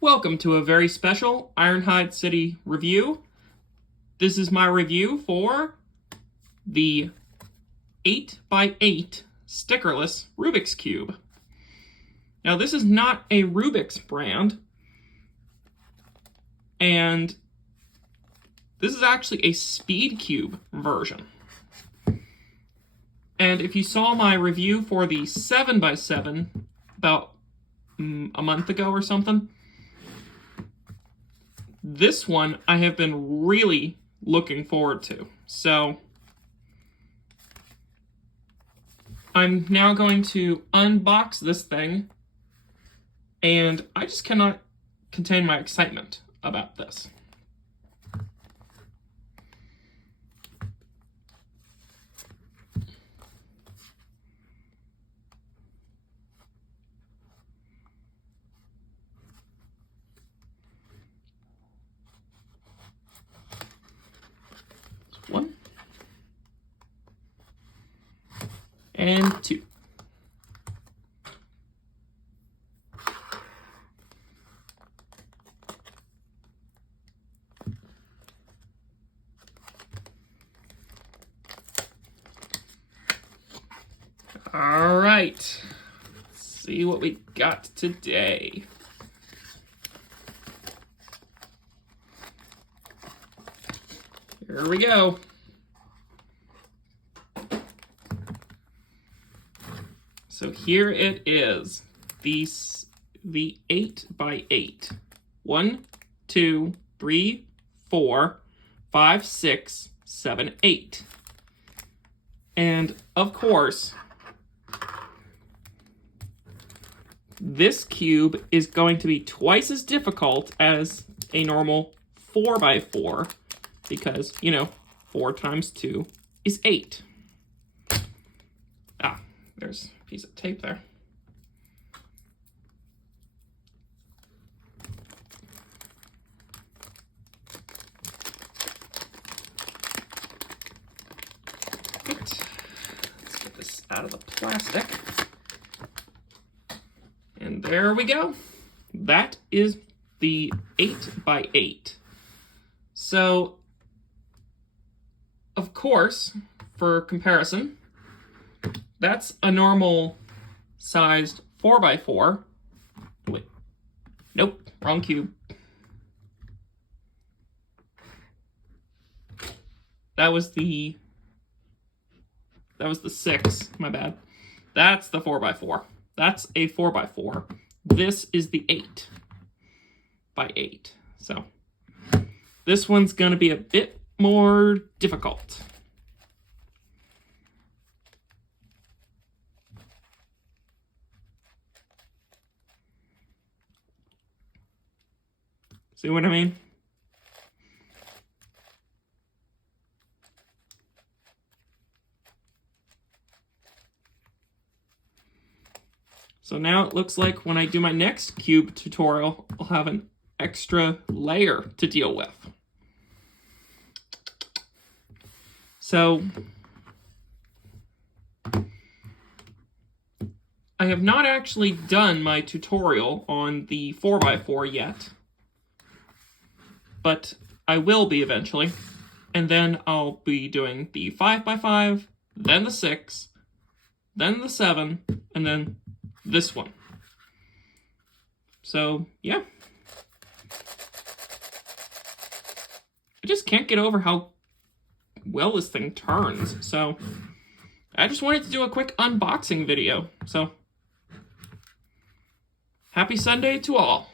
Welcome to a very special Ironhide City review. This is my review for the 8x8 stickerless Rubik's Cube. Now this is not a Rubik's brand, and this is actually a Speed Cube version. And if you saw my review for the 7x7 about a month ago or something, this one I have been really looking forward to. So I'm now going to unbox this thing, and I just cannot contain my excitement about this. One and two. All right, let's see what we got today. Here we go. So here it is, the 8x8. 1, 2, 3, 4, 5, 6, 7, 8. And of course, this cube is going to be twice as difficult as a normal 4x4 because, 4 times 2 is 8. Ah, there's a piece of tape there. Right. Let's get this out of the plastic. And there we go. That is the 8x8. So, of course, for comparison, that's a normal sized 4x4. Wait. Nope, wrong cube. That was the 6, my bad. That's the 4x4. That's a 4x4. This is the 8x8. So this one's going to be a bit more difficult. See what I mean? So now it looks like when I do my next cube tutorial, I'll have an extra layer to deal with. So I have not actually done my tutorial on the 4x4 yet, but I will be eventually. And then I'll be doing the 5x5, then the 6, then the 7, and then this one. So, yeah. I just can't get over how well this thing turns. So, I just wanted to do a quick unboxing video. So, happy Sunday to all.